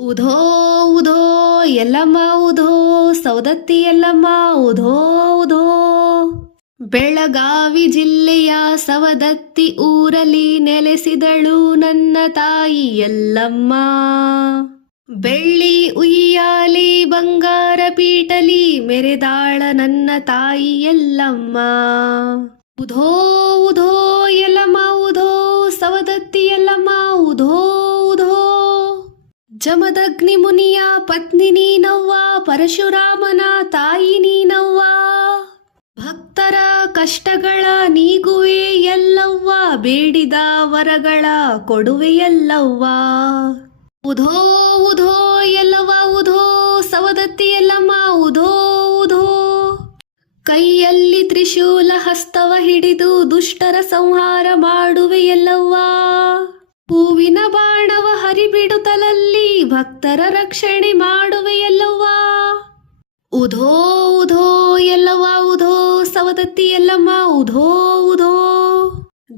ಉಧೋ ಉಧೋ ಎಲ್ಲಮ್ಮ ಉಧೋ ಸೌದತ್ತಿ ಎಲ್ಲಮ್ಮ ಉಧೋ ಉಧೋ. ಬೆಳಗಾವಿ ಜಿಲ್ಲೆಯ ಸವದತ್ತಿ ಊರಲ್ಲಿ ನೆಲೆಸಿದಳು ನನ್ನ ತಾಯಿ ಎಲ್ಲಮ್ಮ. ಬೆಳ್ಳಿ ಉಯ್ಯಾಲಿ ಬಂಗಾರ ಪೀಟಲಿ ಮೆರೆದಾಳ ನನ್ನ ತಾಯಿ ಎಲ್ಲಮ್ಮ. ಉಧೋ ಉಧೋ ಎಲ್ಲಮ್ಮ ಉಧೋ ಸವದತ್ತಿ ಎಲ್ಲಮ್ಮ ಉಧೋ ಉಧೋ. ಜಮದಗ್ನಿ ಮುನಿಯ ಪತ್ನಿ ನೀನವ್ವ, ಪರಶುರಾಮನ ತಾಯಿ ನೀನವ್ವ. ಭಕ್ತರ ಕಷ್ಟಗಳ ನೀಗುವೆ ಎಲ್ಲವ್ವ, ಬೇಡಿದ ವರಗಳ ಕೊಡುವೆ ಎಲ್ಲವ್ವ. ಉಧೋ ಉಧೋ ಎಲ್ಲವ್ವ ಉಧೋ ಸವದತ್ತಿ ಎಲ್ಲಮ್ಮ ಉಧೋ ಉಧೋ. ಕೈಯಲ್ಲಿ ತ್ರಿಶೂಲ ಹಸ್ತವ ಹಿಡಿದು ದುಷ್ಟರ ಸಂಹಾರ ಮಾಡುವೆ ಎಲ್ಲವ್ವ. ಹೂವಿನ ಬಾಣವ ಹರಿಬಿಡುತ್ತಲಲ್ಲಿ ಭಕ್ತರ ರಕ್ಷಣೆ ಮಾಡುವೆ ಎಲ್ಲವ್ವ. ಉಧೋ ಉಧೋ ಎಲ್ಲವ್ವ ಉಧೋ ಸವದತ್ತಿ ಎಲ್ಲಮ್ಮ ಉಧೋ ಉಧೋ.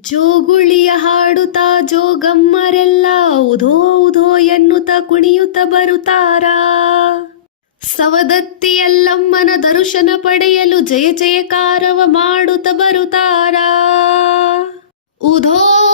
ಜೋಗುಳಿಯ ಹಾಡುತ್ತಾ ಜೋಗಮ್ಮರೆಲ್ಲ ಉಧೋ ಉಧೋ ಎನ್ನುತ್ತ ಕುಣಿಯುತ್ತ ಬರುತ್ತಾರ. ಸವದತ್ತಿ ಎಲ್ಲಮ್ಮನ ದರ್ಶನ ಪಡೆಯಲು ಜಯ ಜಯಕಾರವ ಮಾಡುತ್ತ ಬರುತ್ತಾರ. ಉಧೋ